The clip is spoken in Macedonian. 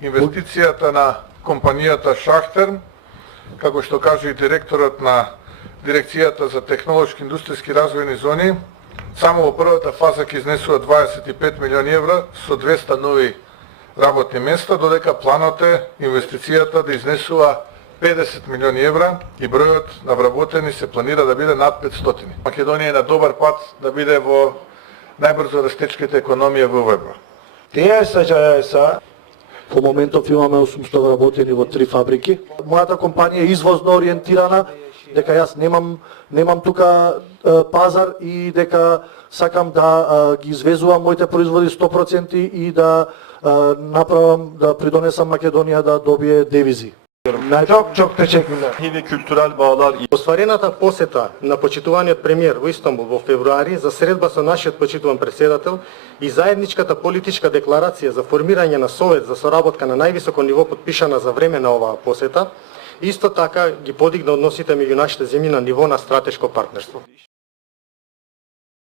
инвестицијата на компанијата Шахтер, како што каже и директорот на Дирекцијата за технолошки индустријски развојни зони, само во првата фаза ќе изнесува 25 милиони евра со 200 нови работни места, додека планот е инвестицијата да изнесува 50 милиони евра и бројот на вработени се планира да биде над 500. Македонија е на добар пат да биде во најбрзо растечките економија во Европа. Во моментов имаме 800 вработени во 3 фабрики. Мојата компанија е извозно ориентирана, дека јас немам тука пазар и дека сакам да ги извезувам моите производи 100% и да направам, да придонесам Македонија да добие девизи. Çok teşekkürler. Ve kültürel bağlar. Остварената посета на почитуваниот премиер во Истанбул во февруари за средба со нашиот почитуван претседател и заедничката политичка декларација за формирање на совет за соработка на највисоко ниво подпишана за време на оваа посета, исто така ги подигна односите меѓу нашите земји на ниво на стратешко партнерство.